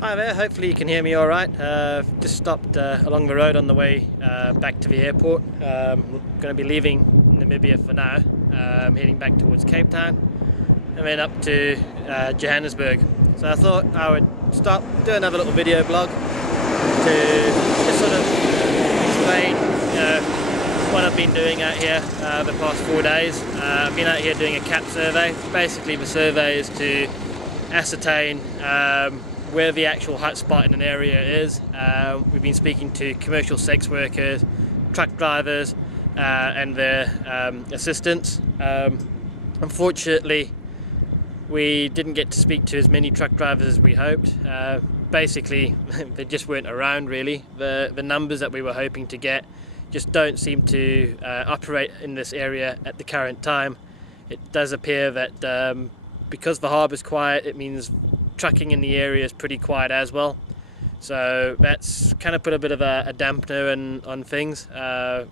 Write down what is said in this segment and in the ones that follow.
Hi there, hopefully you can hear me alright. Just stopped along the road on the way back to the airport. Going to be leaving Namibia for now, heading back towards Cape Town and then up to Johannesburg. So I thought I would do another little video blog to just sort of explain what I've been doing out here the past 4 days. I've been out here doing a CAP survey. Basically the survey is to ascertain where the actual hotspot in an area is. We've been speaking to commercial sex workers, truck drivers and their assistants. Unfortunately, we didn't get to speak to as many truck drivers as we hoped. Basically, they just weren't around really. The numbers that we were hoping to get just don't seem to operate in this area at the current time. It does appear that because the harbour's quiet, it means trucking in the area is pretty quiet as well. So that's kind of put a bit of a dampener on things. The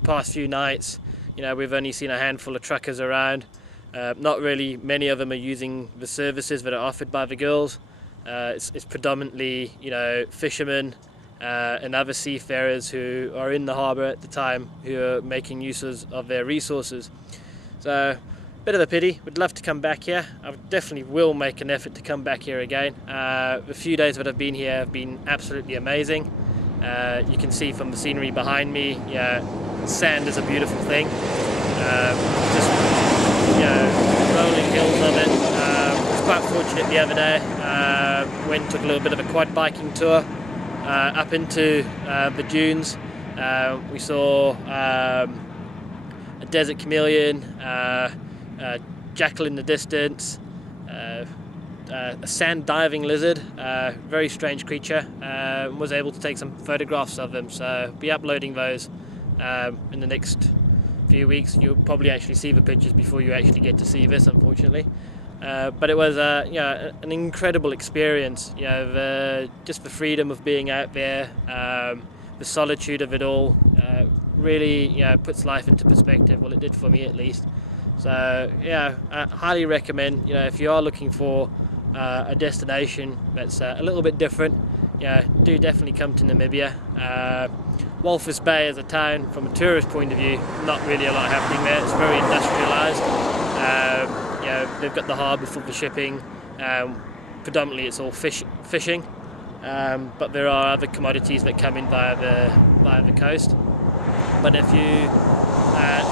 past few nights, we've only seen a handful of truckers around. Not really many of them are using the services that are offered by the girls. It's predominantly, fishermen and other seafarers who are in the harbour at the time who are making uses of their resources. So bit of a pity. Would love to come back here. I definitely will make an effort to come back here again. The few days that I've been here have been absolutely amazing. You can see from the scenery behind me, sand is a beautiful thing. Just rolling hills of it. I was quite fortunate the other day. Went and took a little bit of a quad biking tour up into the dunes. We saw a desert chameleon, jackal in the distance, a sand diving lizard, very strange creature. Was able to take some photographs of them, so I'll be uploading those in the next few weeks. You'll probably actually see the pictures before you actually get to see this, unfortunately. But it was an incredible experience. Just the freedom of being out there, the solitude of it all, really puts life into perspective. Well, it did for me at least. So I highly recommend, if you are looking for a destination that's a little bit different, do definitely come to Namibia. Walvis Bay as a town, from a tourist point of view, not really a lot happening there. It's very industrialised. They've got the harbour for the shipping. Predominantly it's all fishing, but there are other commodities that come in via the coast. But if you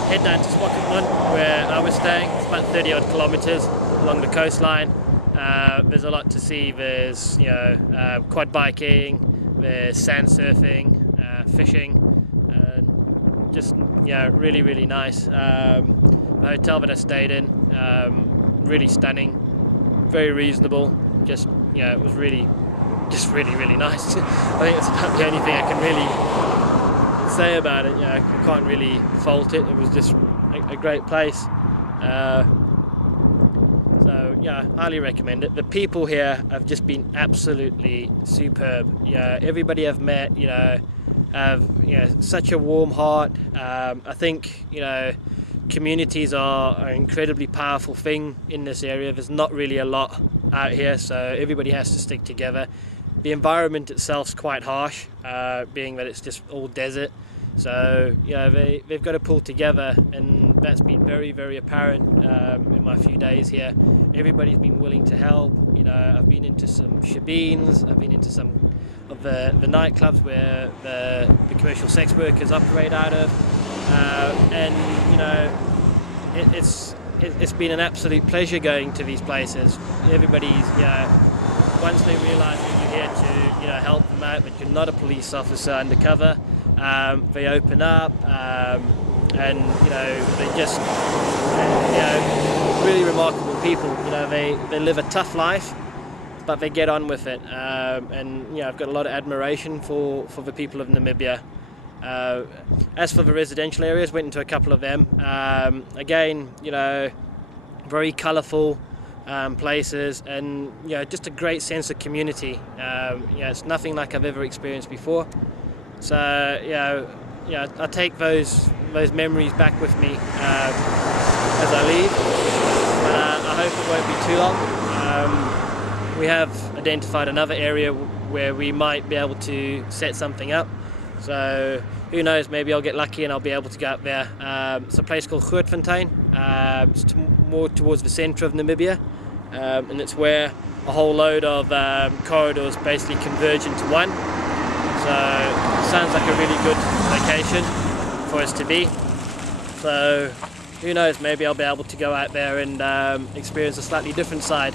head down to Swakopmund, where I was staying, it's about 30 odd kilometres along the coastline. There's a lot to see. There's quad biking, there's sand surfing, fishing, just really, really nice. The hotel that I stayed in, really stunning, very reasonable. It was really nice. I think it's about the only thing I can really say about it. I can't really fault it. It was just a great place. So highly recommend it. The people here have just been absolutely superb. Everybody I've met, have such a warm heart. I think communities are an incredibly powerful thing in this area. There's not really a lot out here, so everybody has to stick together. The environment itself's quite harsh, being that it's just all desert. So they've got to pull together, and that's been very, very apparent in my few days here. Everybody's been willing to help. I've been into some shebeens, I've been into some of the nightclubs where the commercial sex workers operate out of, and it's been an absolute pleasure going to these places. Everybody's once they realise that you're here to help them out, but you're not a police officer undercover, they open up, and they're just really remarkable people. They live a tough life, but they get on with it, and I've got a lot of admiration for the people of Namibia. As for the residential areas, went into a couple of them. Again, very colourful places, and just a great sense of community. It's nothing like I've ever experienced before. So I take those memories back with me as I leave. But I hope it won't be too long. we have identified another area where we might be able to set something up. So who knows, maybe I'll get lucky and I'll be able to go up there. It's a place called Grootfontein. It's more towards the centre of Namibia, and it's where a whole load of corridors basically converge into one. So it sounds like a really good location for us to be. So who knows, maybe I'll be able to go out there and experience a slightly different side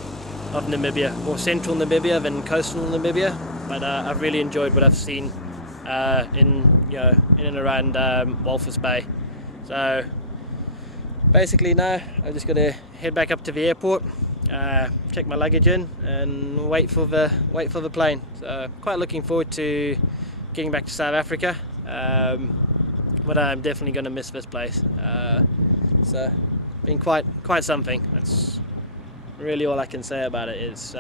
of Namibia, more central Namibia than coastal Namibia. But I've really enjoyed what I've seen in and around Walvis Bay. So basically now I'm just going to head back up to the airport, check my luggage in, and wait for the plane. So quite looking forward to getting back to South Africa, but I'm definitely going to miss this place. So been quite something. That's really all I can say about it. It's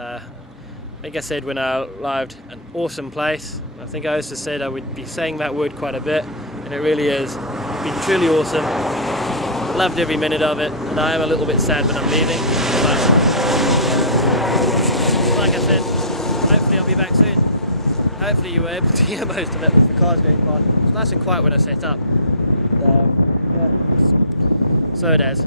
like I said when I arrived, an awesome place. I think I also said I would be saying that word quite a bit, and it really is. It's been truly awesome. Loved every minute of it, and I am a little bit sad when I'm leaving. But like I said, hopefully I'll be back soon. Hopefully you were able to hear most of it with the cars going past. It's nice and quiet when I set up. Yeah, so it is.